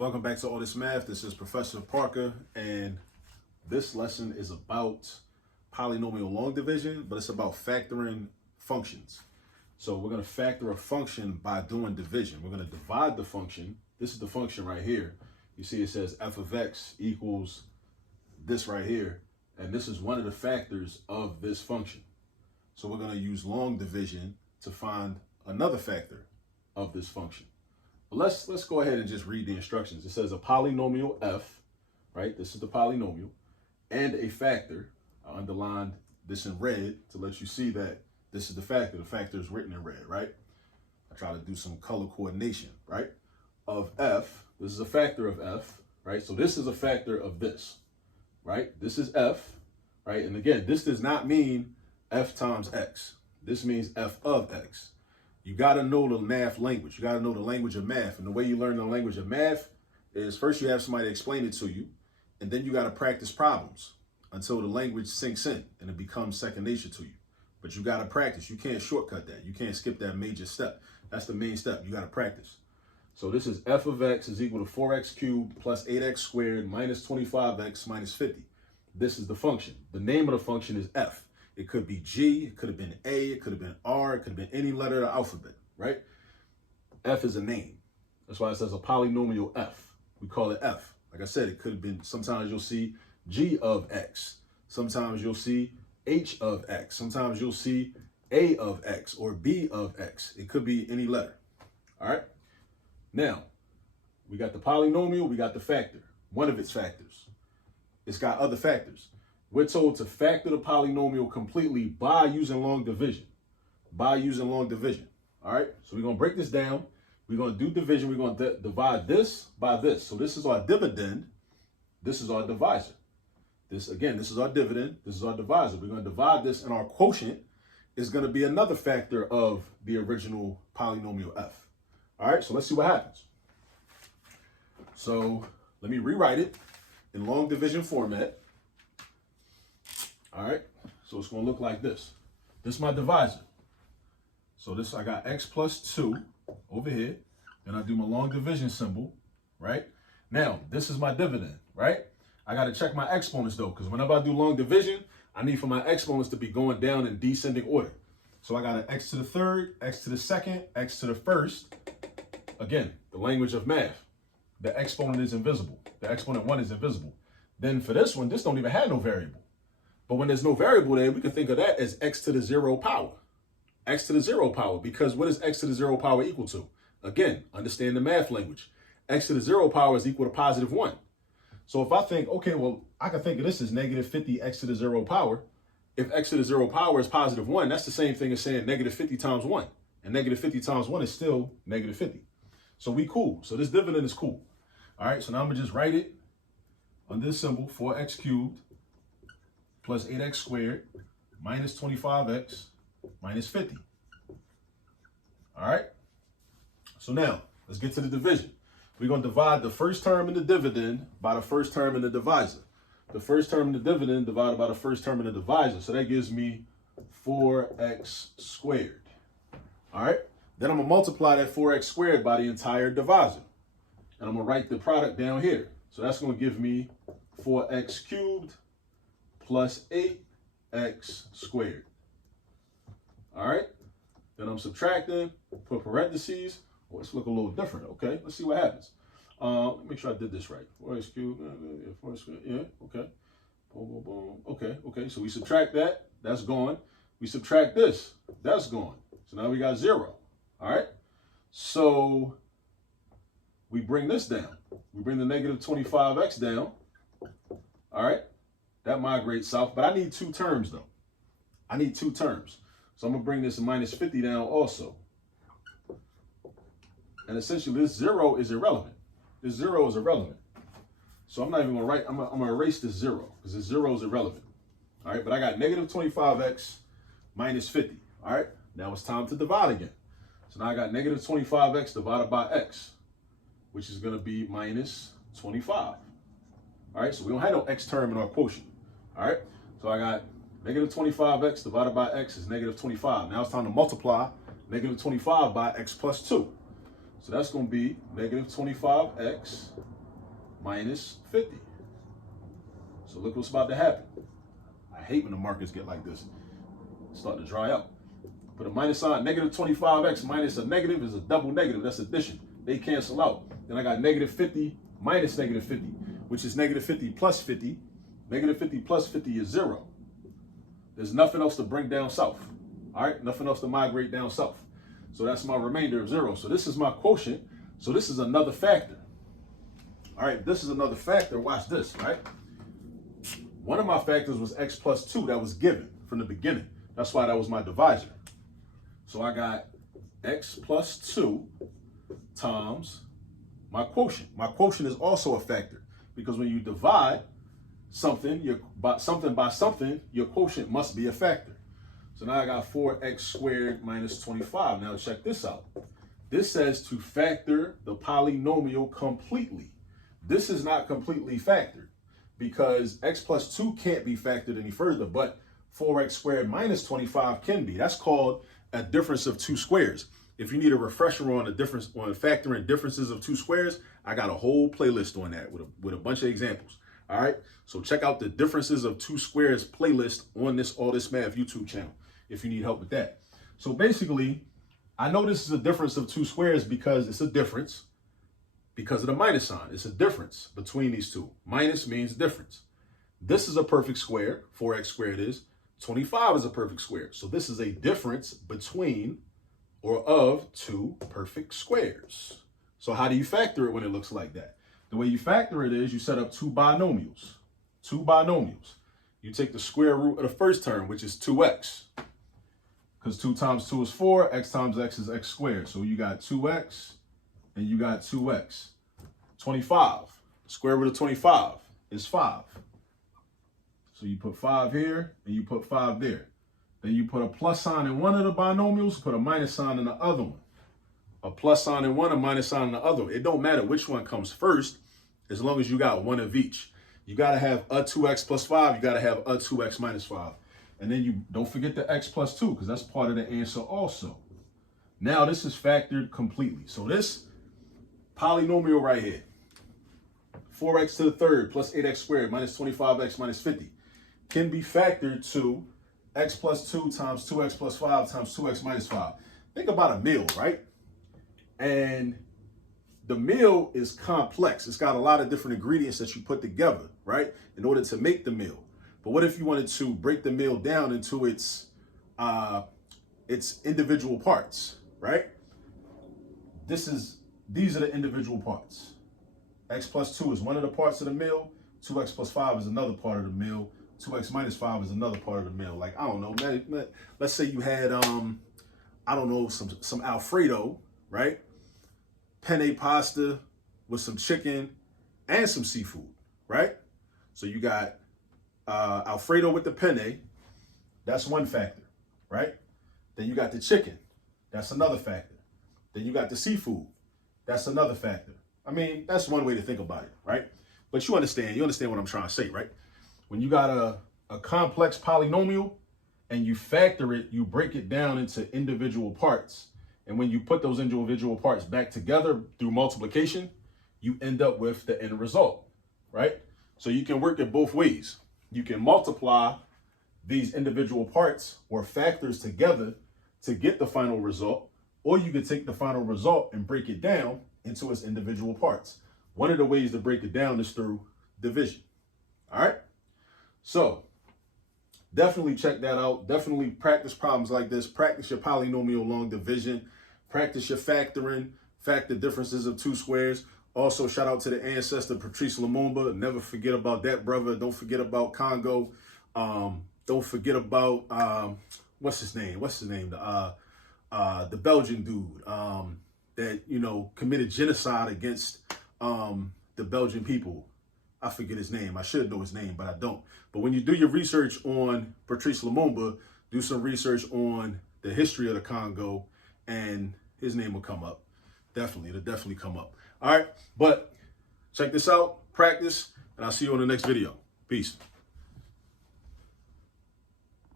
Welcome back to All This Math. This is Professor Parker, and this lesson is about polynomial long division, but it's about factoring functions. So we're going to factor a function by doing division. We're going to divide the function. This is the function right here. You see it says f of x equals this right here, and this is one of the factors of this function. So we're going to use long division to find another factor of this function. But let's go ahead and just read the instructions. It says a polynomial f, right? This is the polynomial, and a factor. I underlined this in red to let you see that this is the factor. The factor is written in red, right? I try to do some color coordination, right? Of f. This is a factor of f, right? So this is a factor of this, right? This is f, right? And again, this does not mean f times x. This means f of x. You got to know the math language. You got to know the language of math. And the way you learn the language of math is first you have somebody explain it to you, and then you got to practice problems until the language sinks in and it becomes second nature to you. But you got to practice. You can't shortcut that. You can't skip that major step. That's the main step. You got to practice. So this is f of x is equal to 4x cubed plus 8x squared minus 25x minus 50. This is the function. The name of the function is f. It could be G, it could have been A, it could have been R, it could have been any letter of the alphabet, right? F is a name. That's why it says a polynomial f. We call it f. Like I said, it could have been, sometimes you'll see G of x. Sometimes you'll see H of x. Sometimes you'll see A of x or B of x. It could be any letter, all right? Now, we got the polynomial, we got the factor, one of its factors. It's got other factors. We're told to factor the polynomial completely by using long division. By using long division. All right, so we're going to break this down. We're going to do division. We're going to divide this by this. So this is our dividend. This is our divisor. This, again, this is our dividend. This is our divisor. We're going to divide this, and our quotient is going to be another factor of the original polynomial f. All right, so let's see what happens. So let me rewrite it in long division format. All right, so it's going to look like this. This is my divisor. So this, I got x plus 2 over here. Then I do my long division symbol, right? Now, this is my dividend, right? I got to check my exponents, though, because whenever I do long division, I need for my exponents to be going down in descending order. So I got an x to the third, x to the second, x to the first. Again, the language of math. The exponent is invisible. The exponent 1 is invisible. Then for this one, this don't even have no variable. But when there's no variable there, we can think of that as x to the 0 power. X to the 0 power, because what is x to the 0 power equal to? Again, understand the math language. X to the 0 power is equal to positive 1. So if I think, okay, well, I can think of this as negative 50 x to the 0 power. If x to the 0 power is positive 1, that's the same thing as saying negative 50 times 1. And negative 50 times 1 is still negative 50. So we cool. So this dividend is cool. All right, so now I'm going to just write it on this symbol, 4x cubed plus 8x squared minus 25x minus 50. All right. So now let's get to the division. We're going to divide the first term in the dividend by the first term in the divisor. The first term in the dividend divided by the first term in the divisor. So that gives me 4x squared. All right. Then I'm going to multiply that 4x squared by the entire divisor. And I'm going to write the product down here. So that's going to give me 4x cubed plus 8x squared. All right, then I'm subtracting, put parentheses. Oh, let's look a little different, okay? Let's see what happens. Let me make sure I did this right. 4x cubed, 4x squared, yeah, okay. Boom, boom, boom, okay. So we subtract that, that's gone. We subtract this, that's gone. So now we got 0, all right? So we bring this down. We bring the negative 25x down, all right? That migrates south, but I need 2 terms, though. I need 2 terms. So I'm going to bring this minus 50 down also. And essentially, this 0 is irrelevant. This 0 is irrelevant. So I'm not even going to write, I'm going to erase this 0, because this 0 is irrelevant. All right, but I got negative 25x minus 50. All right, now it's time to divide again. So now I got negative 25x divided by x, which is going to be minus 25. All right, so we don't have no x term in our quotient. All right, so I got negative 25x divided by x is negative 25. Now it's time to multiply negative 25 by x plus 2. So that's going to be negative 25x minus 50. So look what's about to happen. I hate when the markers get like this. It's starting to dry out. Put a minus sign. Negative 25x minus a negative is a double negative. That's addition. They cancel out. Then I got negative 50 minus negative 50, which is negative 50 plus 50. Negative 50 plus 50 is 0. There's nothing else to bring down south. All right, nothing else to migrate down south. So that's my remainder of 0. So this is my quotient. So this is another factor. All right, this is another factor. Watch this, right? One of my factors was x plus 2. That was given from the beginning. That's why that was my divisor. So I got x plus 2 times my quotient. My quotient is also a factor because when you divide something, by something, your quotient must be a factor. So now I got 4x squared minus 25. Now check this out. This says to factor the polynomial completely. This is not completely factored because x plus 2 can't be factored any further, but 4x squared minus 25 can be. That's called a difference of two squares. If you need a refresher on factoring differences of two squares, I got a whole playlist on that with a bunch of examples. All right, so check out the differences of two squares playlist on this All This Math YouTube channel if you need help with that. So basically, I know this is a difference of two squares because it's a difference because of the minus sign. It's a difference between these two. Minus means difference. This is a perfect square. 4x squared is. 25 is a perfect square. So this is a difference between or of two perfect squares. So how do you factor it when it looks like that? The way you factor it is you set up two binomials. Two binomials. You take the square root of the first term, which is 2x. Because 2 times 2 is 4, x times x is x squared. So you got 2x and you got 2x. 25. Square root of 25 is 5. So you put 5 here and you put 5 there. Then you put a plus sign in one of the binomials, put a minus sign in the other one. A plus sign in one, a minus sign in the other. It don't matter which one comes first, as long as you got one of each. You got to have a 2x plus 5. You got to have a 2x minus 5. And then you don't forget the x plus 2, because that's part of the answer also. Now this is factored completely. So this polynomial right here, 4x to the third plus 8x squared minus 25x minus 50, can be factored to x plus 2 times 2x plus 5 times 2x minus 5. Think about a meal, right? And the meal is complex. It's got a lot of different ingredients that you put together, right, in order to make the meal. But what if you wanted to break the meal down into its individual parts, right? These are the individual parts. X plus 2 is one of the parts of the meal. 2x plus 5 is another part of the meal. 2x minus 5 is another part of the meal. Like, I don't know, man, let's say you had, I don't know, some Alfredo, right? Penne pasta with some chicken and some seafood, right? So you got Alfredo with the penne. That's one factor, right? Then you got the chicken. That's another factor. Then you got the seafood. That's another factor. I mean, that's one way to think about it, right? But you understand what I'm trying to say, right? When you got a complex polynomial and you factor it, you break it down into individual parts. And when you put those individual parts back together through multiplication, you end up with the end result, right? So you can work it both ways. You can multiply these individual parts or factors together to get the final result, or you could take the final result and break it down into its individual parts. One of the ways to break it down is through division. All right? So definitely check that out. Definitely practice problems like this. Practice your polynomial long division. Practice your factoring. Factor differences of two squares. Also, shout out to the ancestor, Patrice Lumumba. Never forget about that brother. Don't forget about Congo. Don't forget about, what's his name? The Belgian dude that, committed genocide against the Belgian people. I forget his name. I should know his name, but I don't. But when you do your research on Patrice Lumumba, do some research on the history of the Congo, and his name will come up. It'll definitely come up. All right, but check this out, practice, and I'll see you on the next video. Peace.